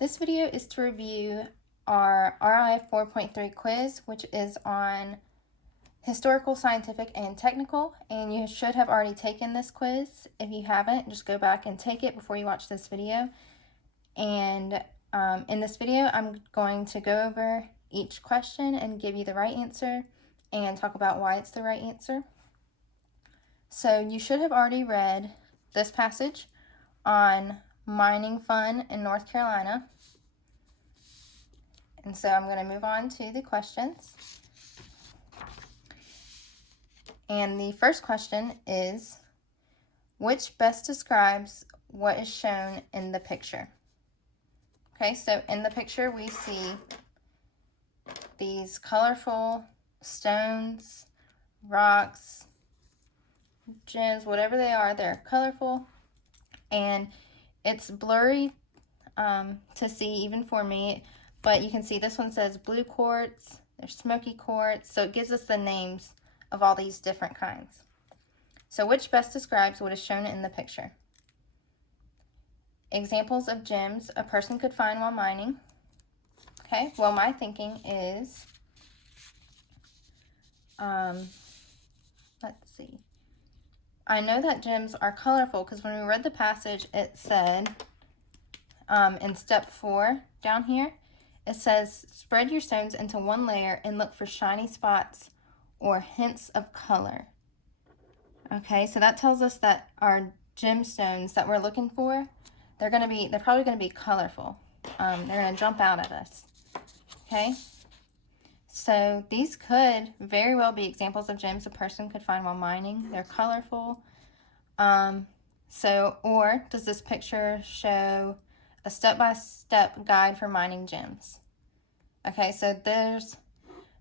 This video is to review our RI4.3 quiz, which is on historical, scientific, and technical, and you should have already taken this quiz. If you haven't, just go back and take it before you watch this video. And in this video, I'm going to go over each question and give you the right answer and talk about why it's the right answer. So you should have already read this passage on mining fun in North Carolina. And so I'm going to move on to the questions. And the first question is, which best describes what is shown in the picture? Okay, so in the picture we see these colorful stones, rocks, gems, whatever they are, they're colorful. And it's blurry to see even for me, but you can see this one says blue quartz, there's smoky quartz, so it gives us the names of all these different kinds. So which best describes what is shown in the picture? Examples of gems a person could find while mining. Okay, well, my thinking is, let's see. I know that gems are colorful because when we read the passage, it said in step 4 down here, it says, spread your stones into one layer and look for shiny spots or hints of color. Okay, so that tells us that our gemstones that we're looking for, they're probably going to be colorful. They're going to jump out at us. Okay, so these could very well be examples of gems a person could find while mining. They're colorful. Or does this picture show a step-by-step guide for mining gems? Okay, so there's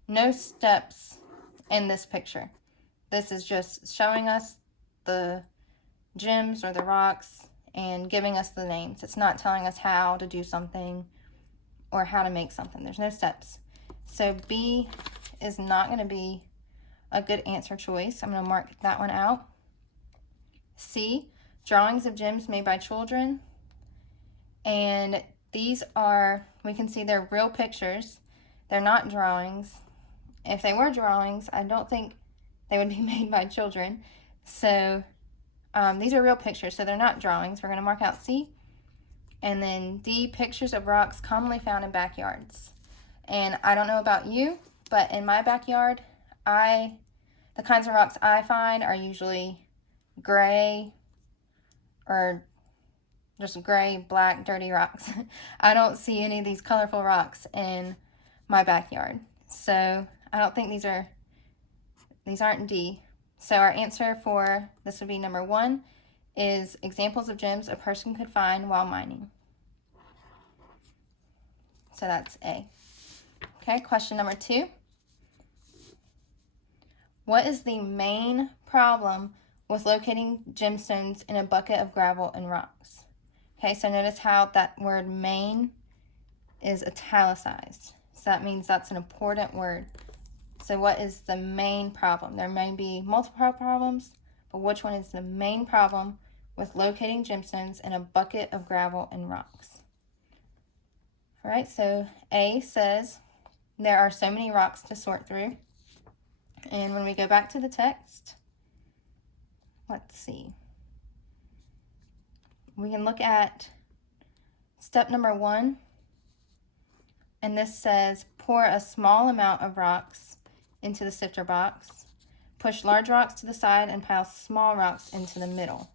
no steps in this picture. This is just showing us the gems or the rocks and giving us the names. It's not telling us how to do something or how to make something. There's no steps. So B is not going to be a good answer choice. I'm going to mark that one out. C, drawings of gems made by children. And these are, we can see they're real pictures. They're not drawings. If they were drawings, I don't think they would be made by children. So these are real pictures, so they're not drawings. We're going to mark out C. And then D, pictures of rocks commonly found in backyards. And I don't know about you, but in my backyard, the kinds of rocks I find are usually gray or just gray, black, dirty rocks. I don't see any of these colorful rocks in my backyard. So I don't think these aren't D. So our answer for this would be number 1 is examples of gems a person could find while mining. So that's A. Okay, question number 2. What is the main problem with locating gemstones in a bucket of gravel and rocks? Okay, so notice how that word main is italicized. So that means that's an important word. So what is the main problem? There may be multiple problems, but which one is the main problem with locating gemstones in a bucket of gravel and rocks? All right, so A says there are so many rocks to sort through. And when we go back to the text, let's see. We can look at step number 1, and this says pour a small amount of rocks into the sifter box, push large rocks to the side, and pile small rocks into the middle.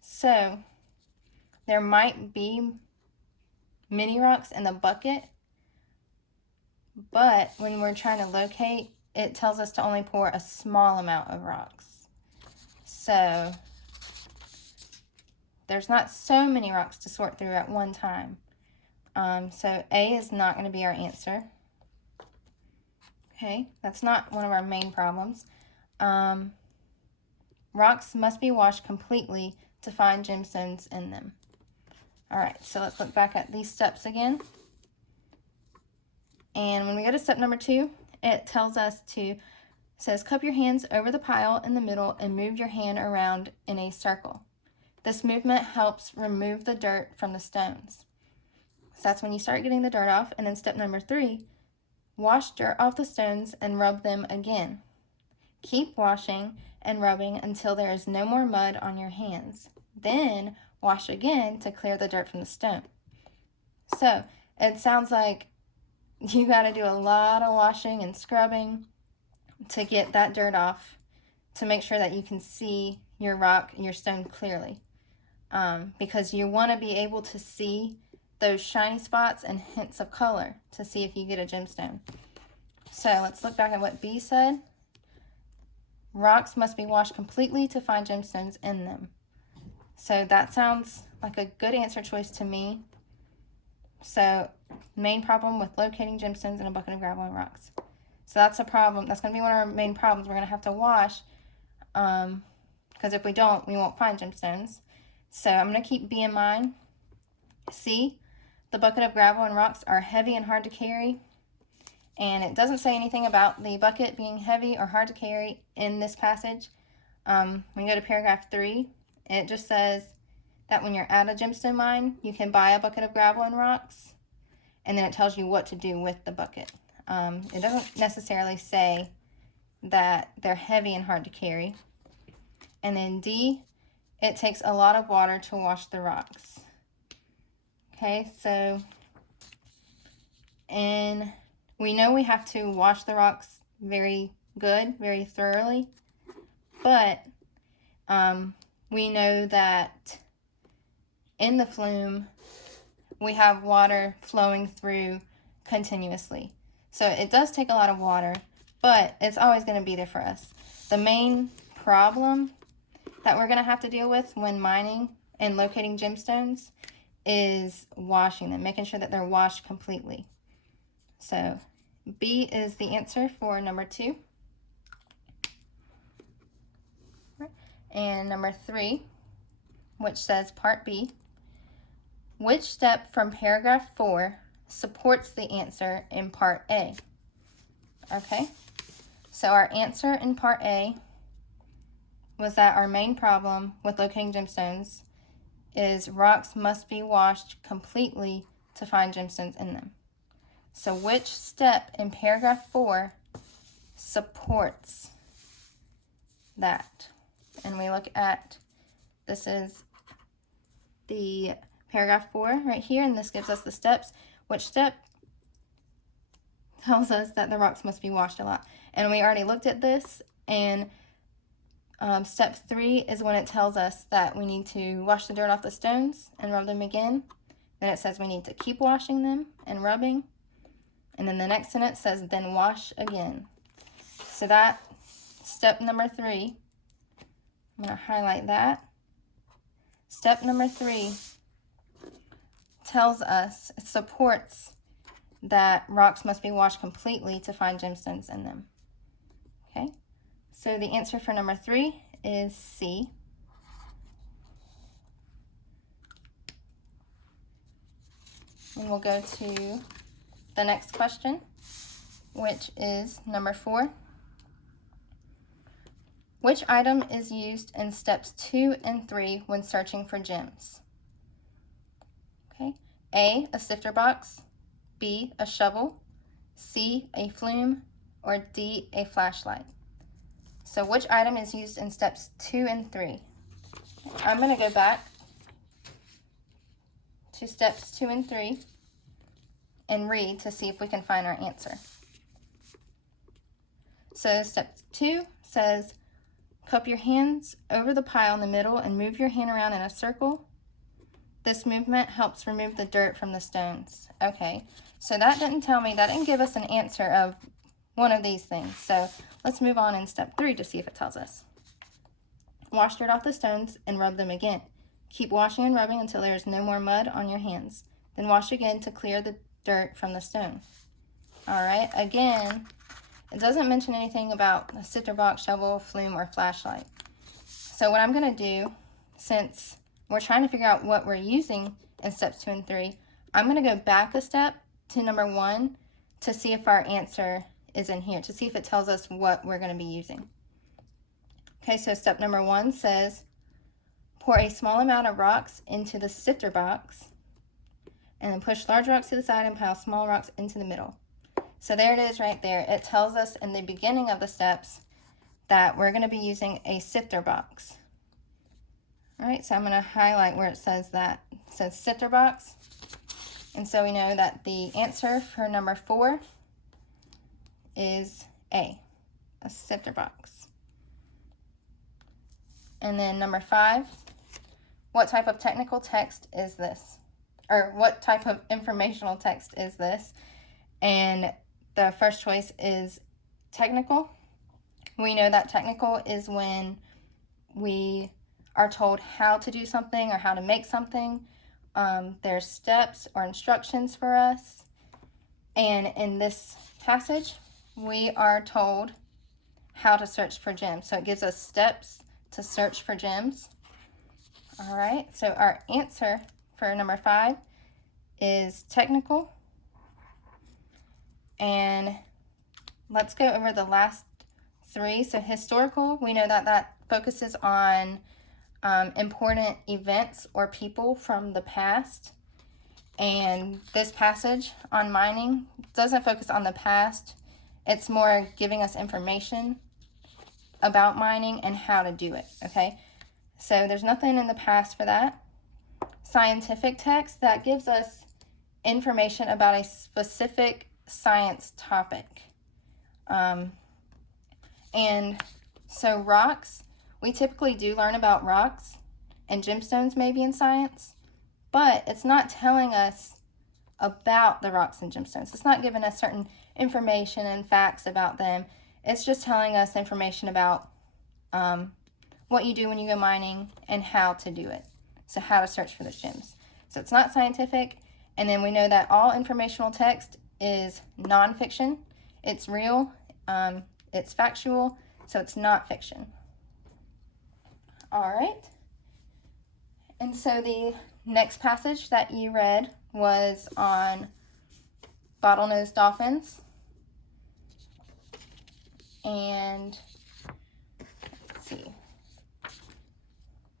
So there might be many rocks in the bucket, but when we're trying to locate, it tells us to only pour a small amount of rocks. So there's not so many rocks to sort through at one time. So A is not going to be our answer. Okay, that's not one of our main problems. Rocks must be washed completely to find gemstones in them. All right, so let's look back at these steps again. And when we go to step number 2, it tells us says cup your hands over the pile in the middle and move your hand around in a circle. This movement helps remove the dirt from the stones. So that's when you start getting the dirt off. And then step number 3, wash dirt off the stones and rub them again. Keep washing and rubbing until there is no more mud on your hands. Then wash again to clear the dirt from the stone. So it sounds like you got to do a lot of washing and scrubbing to get that dirt off, to make sure that you can see your rock and your stone clearly. Because you want to be able to see those shiny spots and hints of color to see if you get a gemstone. So let's look back at what B said. Rocks must be washed completely to find gemstones in them. So that sounds like a good answer choice to me. So main problem with locating gemstones in a bucket of gravel and rocks. So that's a problem. That's going to be one of our main problems. We're going to have to wash, because if we don't, we won't find gemstones. So I'm going to keep B in mind. C, the bucket of gravel and rocks are heavy and hard to carry. And it doesn't say anything about the bucket being heavy or hard to carry in this passage. When you go to paragraph 3, it just says that when you're at a gemstone mine, you can buy a bucket of gravel and rocks, and then it tells you what to do with the bucket. It doesn't necessarily say that they're heavy and hard to carry. And then D, it takes a lot of water to wash the rocks. Okay, so, and we know we have to wash the rocks very thoroughly, but we know that in the flume, we have water flowing through continuously. So it does take a lot of water, but it's always going to be there for us. The main problem that we're going to have to deal with when mining and locating gemstones is washing them, making sure that they're washed completely. So B is the answer for number 2. And number 3, which says part B, which step from paragraph 4 supports the answer in part A? Okay, so our answer in part A was that our main problem with locating gemstones is rocks must be washed completely to find gemstones in them. So which step in paragraph 4 supports that? And we look at, this is the paragraph 4 right here, and this gives us the steps. Which step tells us that the rocks must be washed a lot? And we already looked at this, and step 3 is when it tells us that we need to wash the dirt off the stones and rub them again. Then it says we need to keep washing them and rubbing. And then the next sentence says, then wash again. So that, step number 3, I'm going to highlight that. Step number 3 tells us, it supports that rocks must be washed completely to find gemstones in them. Okay, so the answer for number 3 is C. And we'll go to the next question, which is number 4. Which item is used in steps 2 and 3 when searching for gems? Okay, A, a sifter box, B, a shovel, C, a flume, or D, a flashlight. So which item is used in steps 2 and 3? I'm going to go back to steps 2 and 3 and read to see if we can find our answer. So step 2 says, cup your hands over the pile in the middle and move your hand around in a circle. This movement helps remove the dirt from the stones. Okay, so that didn't tell me, that didn't give us an answer of one of these things. So let's move on in step 3 to see if it tells us. Wash dirt off the stones and rub them again. Keep washing and rubbing until there is no more mud on your hands. Then wash again to clear the dirt from the stone. All right, again, it doesn't mention anything about a sifter box, shovel, flume, or flashlight. So what I'm going to do, since we're trying to figure out what we're using in steps 2 and 3, I'm going to go back a step to number 1 to see if our answer is in here, to see if it tells us what we're going to be using. Okay, so step number 1 says, pour a small amount of rocks into the sifter box and then push large rocks to the side and pile small rocks into the middle. So there it is right there. It tells us in the beginning of the steps that we're going to be using a sifter box. All right, so I'm going to highlight where it says that. It says sifter box. And so we know that the answer for number 4 is A, a sifter box. And then number 5, what type of technical text is this? Or what type of informational text is this? And the first choice is technical. We know that technical is when we are told how to do something or how to make something. There's steps or instructions for us. And in this passage, we are told how to search for gems. So it gives us steps to search for gems. All right, so our answer for number 5 is technical. And let's go over the last 3. So historical, we know that that focuses on important events or people from the past. And this passage on mining doesn't focus on the past. It's more giving us information about mining and how to do it, okay? So there's nothing in the past for that. Scientific text, that gives us information about a specific science topic. And so rocks, we typically do learn about rocks and gemstones maybe in science, but it's not telling us about the rocks and gemstones. It's not giving us certain information and facts about them. It's just telling us information about what you do when you go mining and how to do it. So how to search for those gems. So it's not scientific. And then we know that all informational text is nonfiction. It's real. It's factual. So it's not fiction. All right. And so the next passage that you read was on bottlenose dolphins. And let's see.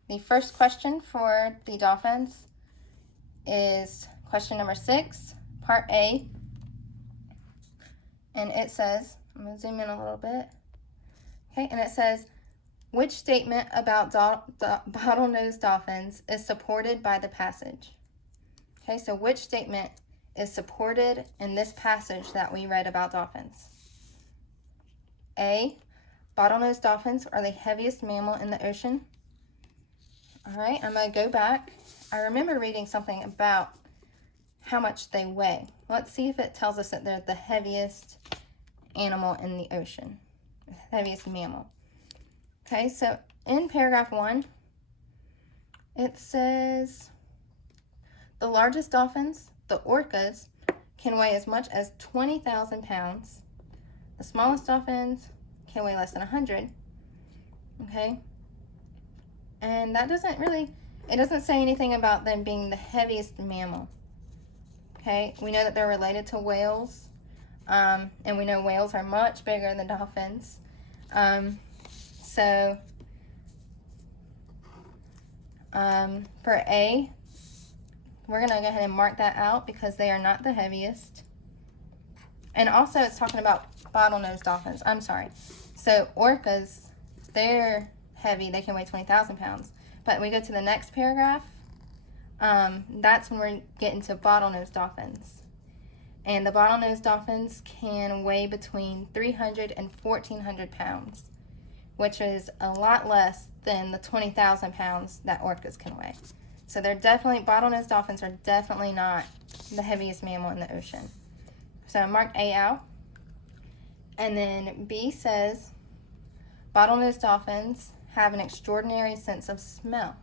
The first question for the dolphins is question number 6, part A. And it says, I'm going to zoom in a little bit. Okay, and it says, which statement about bottlenose dolphins is supported by the passage? Okay, so which statement is supported in this passage that we read about dolphins? A, bottlenose dolphins are the heaviest mammal in the ocean. All right, I'm going to go back. I remember reading something about how much they weigh. Let's see if it tells us that they're the heaviest animal in the ocean, the heaviest mammal. Okay, so in paragraph 1, it says the largest dolphins, the orcas, can weigh as much as 20,000 pounds. The smallest dolphins can weigh less than 100. Okay, and that doesn't really, it doesn't say anything about them being the heaviest mammal. Okay, we know that they're related to whales, and we know whales are much bigger than dolphins. So for A, we're going to go ahead and mark that out because they are not the heaviest. And also it's talking about bottlenose dolphins. I'm sorry. So orcas, they're heavy. They can weigh 20,000 pounds. But we go to the next paragraph. That's when we're getting to bottlenose dolphins. And the bottlenose dolphins can weigh between 300 and 1,400 pounds, which is a lot less than the 20,000 pounds that orcas can weigh. So they're definitely, bottlenose dolphins are definitely not the heaviest mammal in the ocean. So mark A out. And then B says, bottlenose dolphins have an extraordinary sense of smell.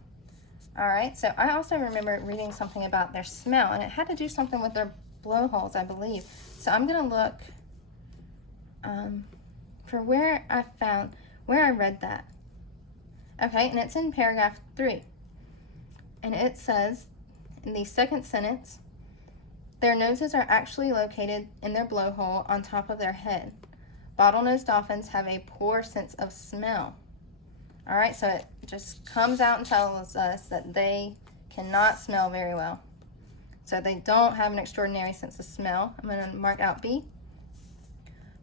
All right, so I also remember reading something about their smell, and it had to do something with their blowholes, I believe. So I'm going to look for where I read that. Okay, and it's in paragraph 3. And it says, in the second sentence, their noses are actually located in their blowhole on top of their head. Bottlenose dolphins have a poor sense of smell. All right, so it just comes out and tells us that they cannot smell very well. So they don't have an extraordinary sense of smell. I'm going to mark out B.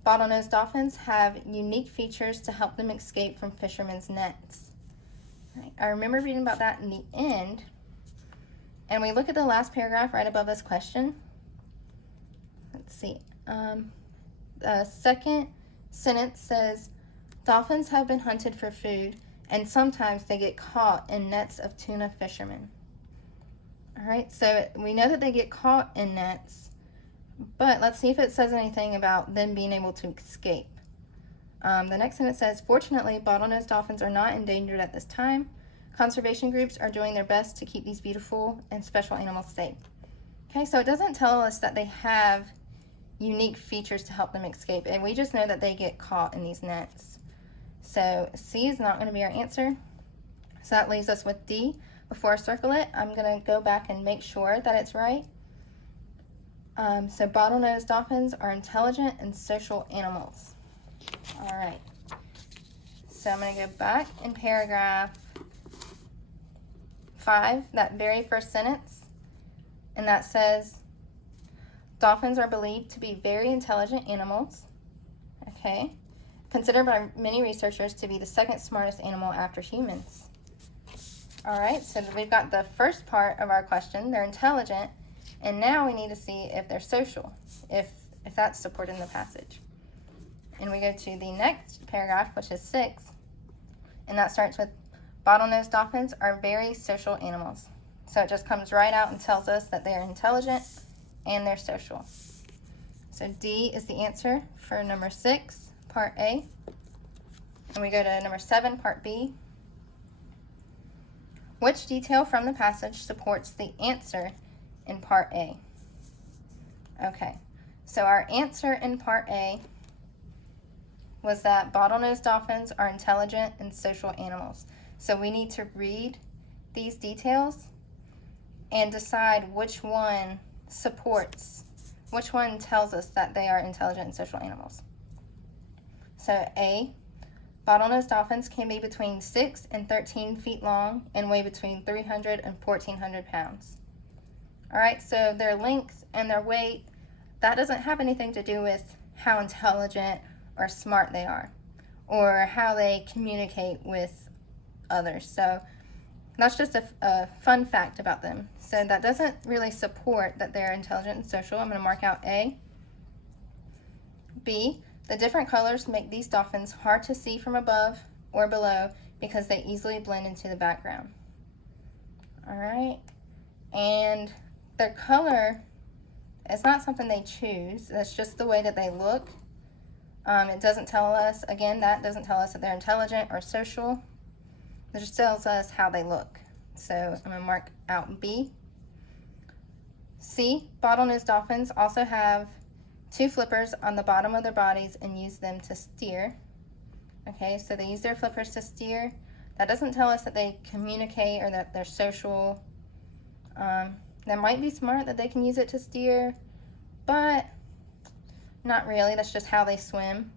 Bottlenose dolphins have unique features to help them escape from fishermen's nets. Right. I remember reading about that in the end. And we look at the last paragraph right above this question. Let's see. The second sentence says, dolphins have been hunted for food, and sometimes they get caught in nets of tuna fishermen. All right, so we know that they get caught in nets, but let's see if it says anything about them being able to escape. The next sentence says, fortunately, bottlenose dolphins are not endangered at this time. Conservation groups are doing their best to keep these beautiful and special animals safe. Okay, so it doesn't tell us that they have unique features to help them escape, and we just know that they get caught in these nets. So C is not going to be our answer. So that leaves us with D. Before I circle it, I'm going to go back and make sure that it's right. So bottlenose dolphins are intelligent and social animals. All right. So I'm going to go back in paragraph 5, that very first sentence, and that says, dolphins are believed to be very intelligent animals, okay, considered by many researchers to be the second smartest animal after humans. All right, so we've got the first part of our question, they're intelligent, and now we need to see if they're social, if that's supported in the passage. And we go to the next paragraph, which is 6, and that starts with, bottlenose dolphins are very social animals. So it just comes right out and tells us that they are intelligent and they're social. So D is the answer for number 6, part A. And we go to number 7, part B. Which detail from the passage supports the answer in part A? Okay, so our answer in part A was that bottlenose dolphins are intelligent and social animals. So we need to read these details and decide which one supports, which one tells us that they are intelligent and social animals. So A, bottlenose dolphins can be between 6 and 13 feet long and weigh between 300 and 1,400 pounds. All right, so their length and their weight, that doesn't have anything to do with how intelligent or smart they are or how they communicate with others. So that's just a fun fact about them. So that doesn't really support that they're intelligent and social. I'm going to mark out A. B, the different colors make these dolphins hard to see from above or below because they easily blend into the background. All right, and their color is not something they choose. That's just the way that they look. It doesn't tell us, again, that doesn't tell us that they're intelligent or social. It just tells us how they look. So I'm going to mark out B. C, bottlenose dolphins also have 2 flippers on the bottom of their bodies and use them to steer. Okay, so they use their flippers to steer. That doesn't tell us that they communicate or that they're social. That might be smart that they can use it to steer, but not really. That's just how they swim.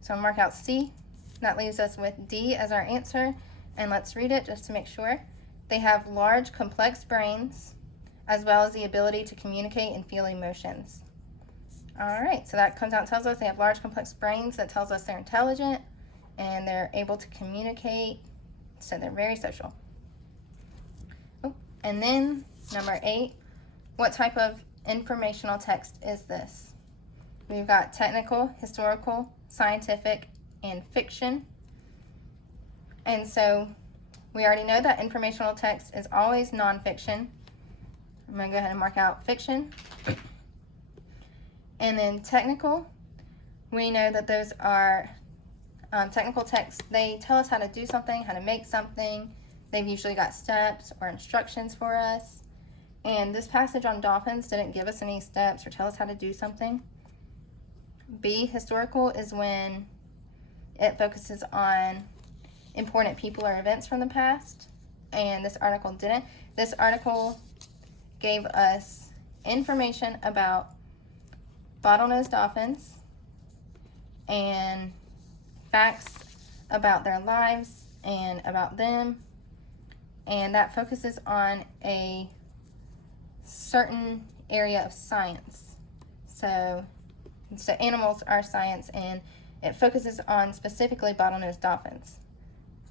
So I'll mark out C. That leaves us with D as our answer. And let's read it just to make sure. They have large, complex brains, as well as the ability to communicate and feel emotions. All right, so that comes out and tells us they have large, complex brains. That tells us they're intelligent and they're able to communicate, so they're very social. Oh, and then number 8, what type of informational text is this? We've got technical, historical, scientific, and fiction. And so we already know that informational text is always nonfiction. I'm going to go ahead and mark out fiction. And then technical, we know that those are technical texts. They tell us how to do something, how to make something. They've usually got steps or instructions for us. And this passage on dolphins didn't give us any steps or tell us how to do something. B, historical, is when it focuses on important people or events from the past, and this article didn't. This article gave us information about bottlenose dolphins and facts about their lives and about them, and that focuses on a certain area of science. So animals are science, and it focuses on specifically bottlenose dolphins,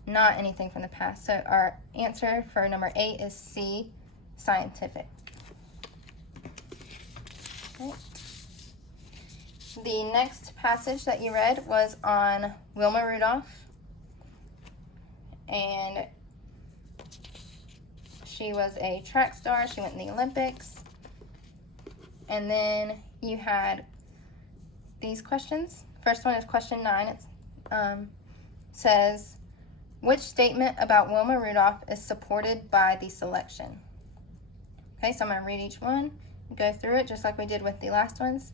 not anything from the past. So our answer for number 8 is C, scientific. Okay. The next passage that you read was on Wilma Rudolph, and she was a track star. She went in the Olympics. And then you had these questions. First one is question 9. It says, which statement about Wilma Rudolph is supported by the selection? Okay, so I'm going to read each one, go through it just like we did with the last ones.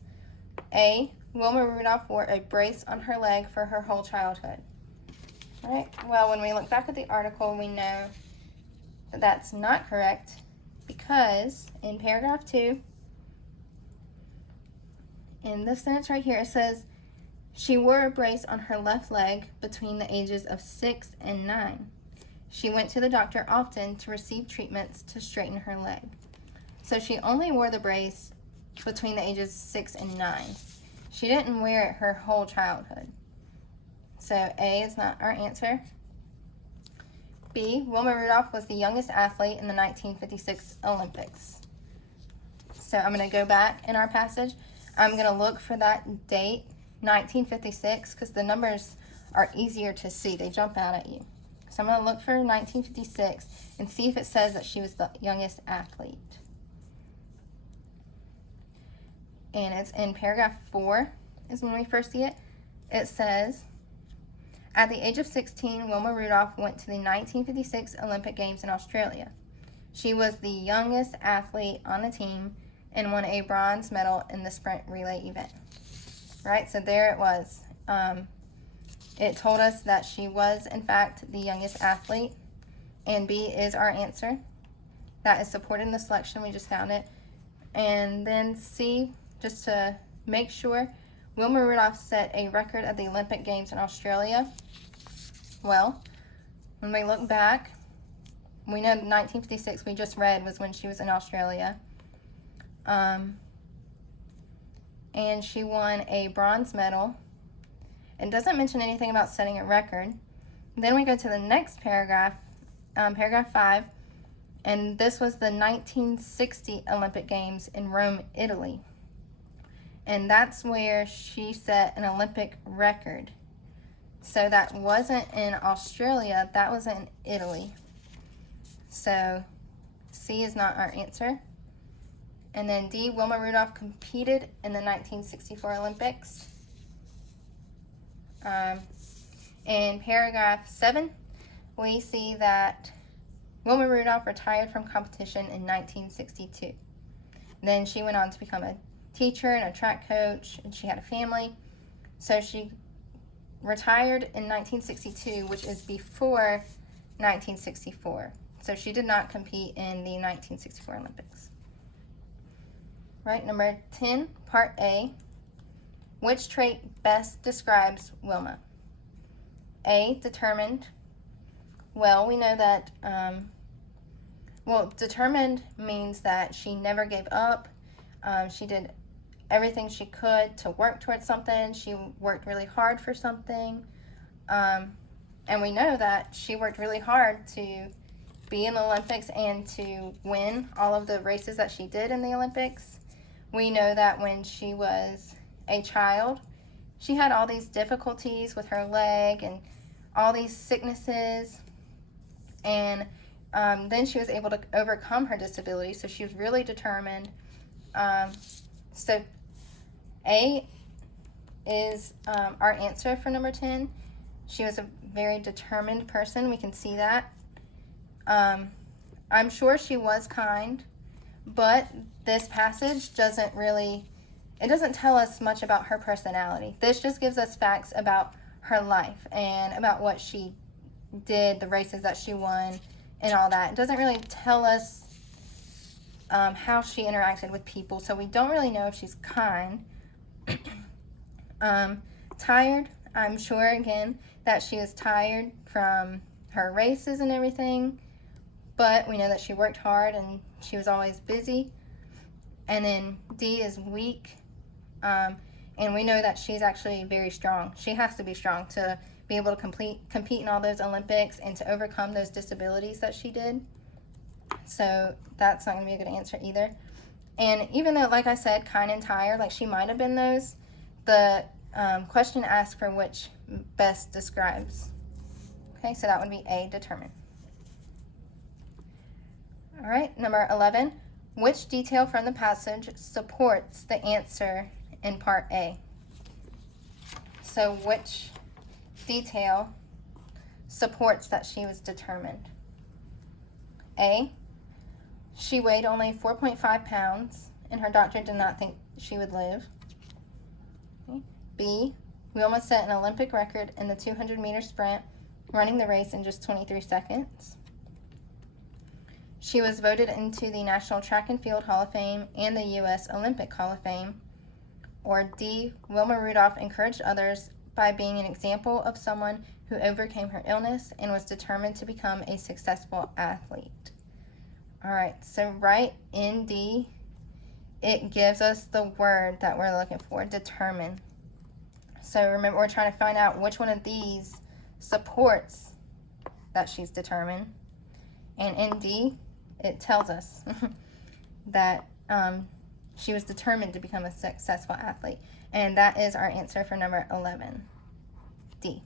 A, Wilma Rudolph wore a brace on her leg for her whole childhood. All right, well, when we look back at the article, we know that that's not correct, because in paragraph 2, in this sentence right here, it says, she wore a brace on her left leg between the ages of 6 and 9. She went to the doctor often to receive treatments to straighten her leg. So she only wore the brace between the ages 6 and 9. She didn't wear it her whole childhood. So A is not our answer. B, Wilma Rudolph was the youngest athlete in the 1956 Olympics. So I'm going to go back in our passage. I'm going to look for that date, 1956, because the numbers are easier to see. They jump out at you. So I'm going to look for 1956 and see if it says that she was the youngest athlete. And it's in paragraph 4 is when we first see it. It says, at the age of 16, Wilma Rudolph went to the 1956 Olympic Games in Australia. She was the youngest athlete on the team and won a bronze medal in the sprint relay event. Right, so there it was. It told us that she was, in fact, the youngest athlete, and B is our answer. That is supported in the selection. We just found it. And then C, just to make sure, Wilma Rudolph set a record at the Olympic Games in Australia. Well, when we look back, we know 1956 we just read was when she was in Australia. And she won a bronze medal. It doesn't mention anything about setting a record. Then we go to the next paragraph, paragraph 5, and this was the 1960 Olympic Games in Rome, Italy. And that's where she set an Olympic record. So that wasn't in Australia, that was in Italy. So C is not our answer. And then D, Wilma Rudolph competed in the 1964 Olympics. In paragraph 7, we see that Wilma Rudolph retired from competition in 1962. Then she went on to become a teacher and a track coach, and she had a family. So she retired in 1962, which is before 1964. So she did not compete in the 1964 Olympics. Right, number 10, part A. Which trait best describes Wilma? A, determined. Well, we know that, determined means that she never gave up. She did everything she could to work towards something. She worked really hard for something. And we know that she worked really hard to be in the Olympics and to win all of the races that she did in the Olympics. We know that when she was a child, she had all these difficulties with her leg and all these sicknesses. And then she was able to overcome her disability, so she was really determined. So A is our answer for number 10. She was a very determined person. We can see that. I'm sure she was kind, but this passage doesn't tell us much about her personality. This just gives us facts about her life and about what she did, the races that she won, and all that. It doesn't really tell us how she interacted with people, so we don't really know if she's kind. Tired, I'm sure, again, that she was tired from her races and everything, but we know that she worked hard and she was always busy. And then D is weak. And we know that she's actually very strong. She has to be strong to be able to compete in all those Olympics and to overcome those disabilities that she did. So that's not going to be a good answer either. And even though, like I said, kind and tired, like she might have been those, the question asks for which best describes. Okay, so that would be A, determine. All right, number 11. Which detail from the passage supports the answer in part A? So which detail supports that she was determined? A, she weighed only 4.5 pounds and her doctor did not think she would live. Okay. B, Wilma set an Olympic record in the 200-meter sprint, running the race in just 23 seconds. She was voted into the National Track and Field Hall of Fame and the U.S. Olympic Hall of Fame. Or D, Wilma Rudolph encouraged others by being an example of someone who overcame her illness and was determined to become a successful athlete. All right, so right in D, it gives us the word that we're looking for, determine. So remember, we're trying to find out which one of these supports that she's determined. And in D, it tells us that she was determined to become a successful athlete. And that is our answer for number 11, D.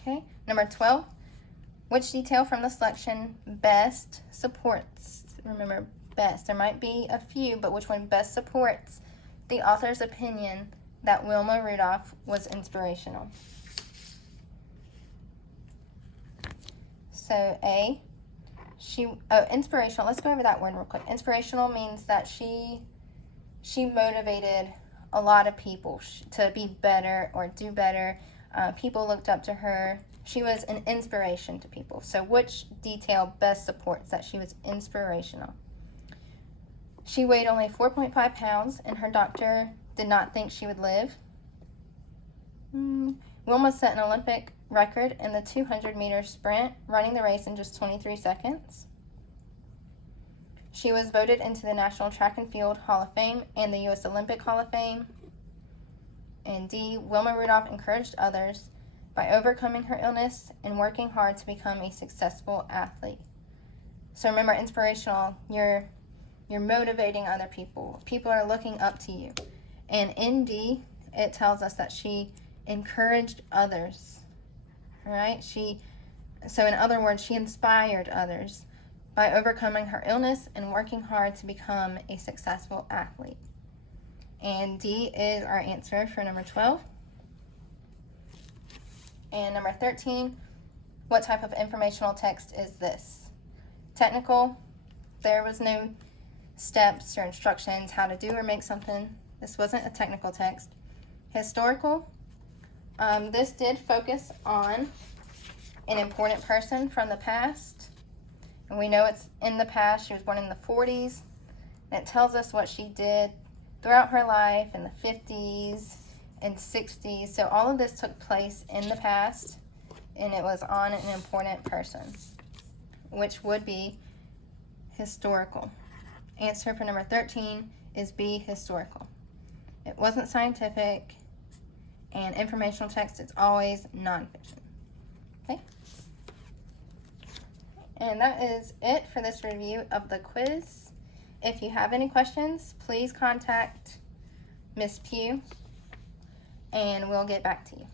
Okay, number 12. Which detail from the selection best supports, remember best, there might be a few, but which one best supports the author's opinion that Wilma Rudolph was inspirational? So A, inspirational, let's go over that word real quick. Inspirational means that she motivated a lot of people to be better or do better. People looked up to her. She was an inspiration to people. So which detail best supports that she was inspirational? She weighed only 4.5 pounds and her doctor did not think she would live. Wilma set an Olympic record in the 200-meter sprint, running the race in just 23 seconds. She was voted into the National Track and Field Hall of Fame and the U.S. Olympic Hall of Fame. And D, Wilma Rudolph encouraged others by overcoming her illness and working hard to become a successful athlete. So remember, inspirational, you're motivating other people. People are looking up to you. And in D, it tells us that she encouraged others. All right? So in other words, she inspired others by overcoming her illness and working hard to become a successful athlete. And D is our answer for number 12. And number 13, what type of informational text is this? Technical, there was no steps or instructions how to do or make something. This wasn't a technical text. Historical, this did focus on an important person from the past. And we know it's in the past. She was born in the 40s. And it tells us what she did throughout her life in the 50s and 60s. So all of this took place in the past, and it was on an important person, which would be historical. Answer for number 13 is B, historical. It wasn't scientific, and informational text is always nonfiction. Okay? And that is it for this review of the quiz. If you have any questions, please contact Miss Pugh, and we'll get back to you.